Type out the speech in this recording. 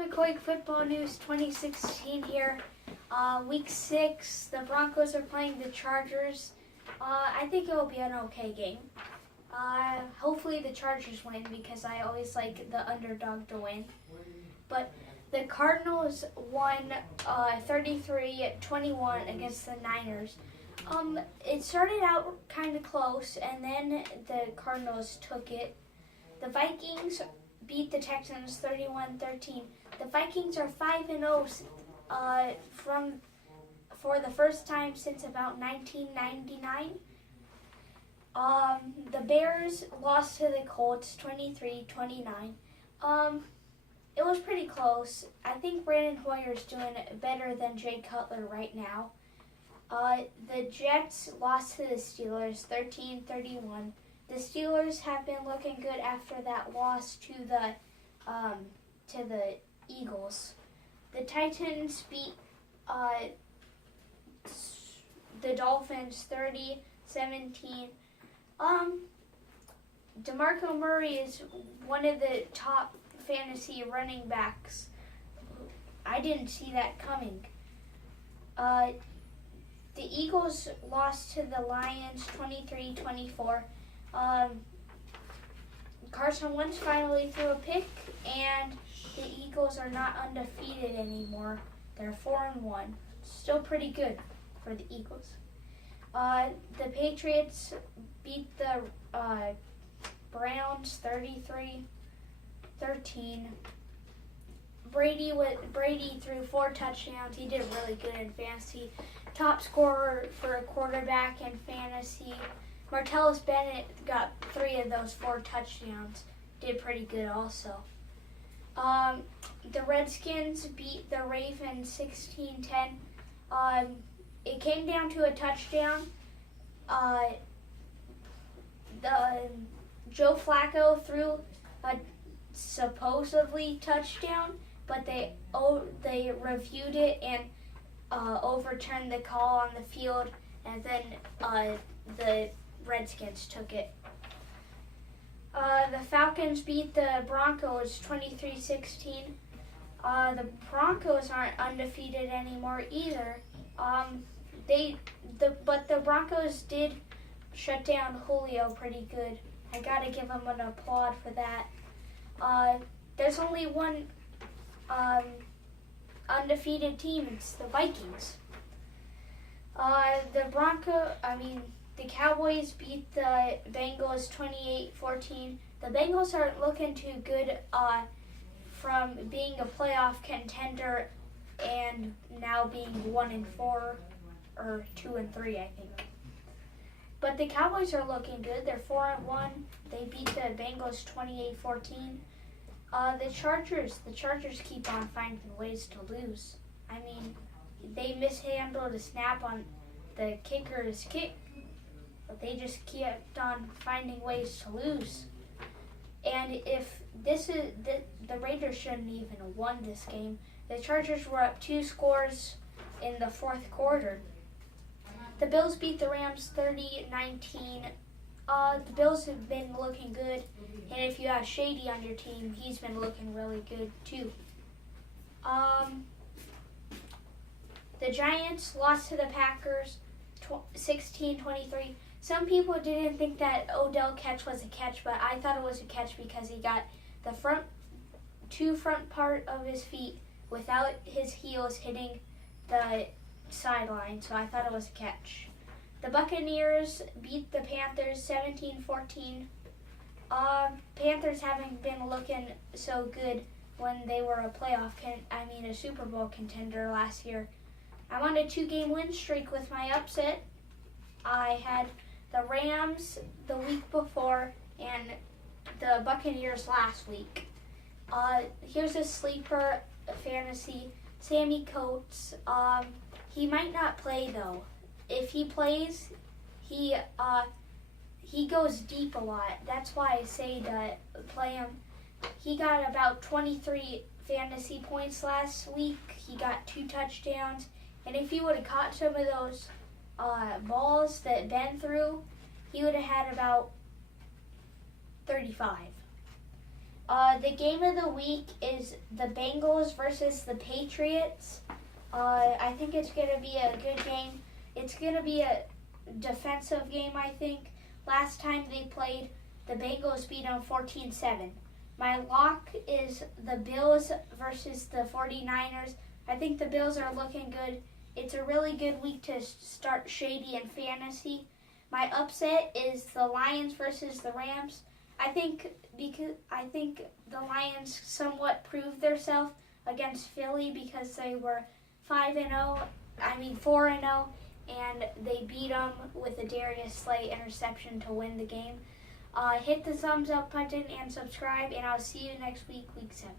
McCoy Football News 2016 here. Week 6, the Broncos are playing the Chargers. I think it will be an okay game. Hopefully the Chargers win because I always like the underdog to win. But the Cardinals won 33-21 against the Niners. It started out kind of close, and then the Cardinals took it. The Vikings beat the Texans 31-13. The Vikings are 5-0 for the first time since about 1999. The Bears lost to the Colts 23-29. It was pretty close. I think Brandon Hoyer's doing better than Jay Cutler right now. The Jets lost to the Steelers 13-31. The Steelers have been looking good after that loss to the Eagles. The Titans beat the Dolphins 30-17. DeMarco Murray is one of the top fantasy running backs. I didn't see that coming. The Eagles lost to the Lions 23-24. Carson Wentz finally threw a pick, and the Eagles are not undefeated anymore. They're 4-1. Still pretty good for the Eagles. The Patriots beat the Browns 33-13. Brady threw 4 touchdowns. He did really good in fantasy. Top scorer for a quarterback in fantasy. Martellus Bennett got 3 of those 4 touchdowns. Did pretty good also. The Redskins beat the Ravens 16-10. It came down to a touchdown. Joe Flacco threw a supposedly touchdown, but they reviewed it and overturned the call on the field, and then the Redskins took it. The Falcons beat the Broncos 23-16. The Broncos aren't undefeated anymore either. But the Broncos did shut down Julio pretty good. I gotta give them an applaud for that. There's only one undefeated team. It's the Vikings. The Cowboys beat the Bengals 28-14. The Bengals aren't looking too good from being a playoff contender and now being 1-4 or 2-3, I think. But the Cowboys are looking good. They're 4-1. They beat the Bengals 28-14. The Chargers keep on finding ways to lose. I mean, they mishandled a snap on the kicker's kick, but they just kept on finding ways to lose. And if the Raiders shouldn't even have won this game. The Chargers were up 2 scores in the 4th quarter. The Bills beat the Rams 30-19. The Bills have been looking good, and if you have Shady on your team, he's been looking really good too. The Giants lost to the Packers 16-23. Some people didn't think that Odell catch was a catch, but I thought it was a catch because he got the front part of his feet without his heels hitting the sideline, so I thought it was a catch. The Buccaneers beat the Panthers 17-14. Panthers haven't been looking so good when they were a Super Bowl contender last year. I'm on a 2-game win streak with my upset. I had the Rams the week before and the Buccaneers last week. Here's a sleeper fantasy, Sammy Coates. He might not play though. If he plays, he goes deep a lot. That's why I say to play him. He got about 23 fantasy points last week. He got 2 touchdowns. And if he would have caught some of those balls that Ben threw, he would have had about 35. The game of the week is the Bengals versus the Patriots. I think it's going to be a good game. It's going to be a defensive game, I think. Last time they played, the Bengals beat them 14-7. My lock is the Bills versus the 49ers. I think the Bills are looking good. It's a really good week to start Shady and Fantasy. My upset is the Lions versus the Rams. I think the Lions somewhat proved themselves against Philly because they were 4-0, and they beat them with a Darius Slay interception to win the game. Hit the thumbs up button and subscribe, and I'll see you next week, week 7.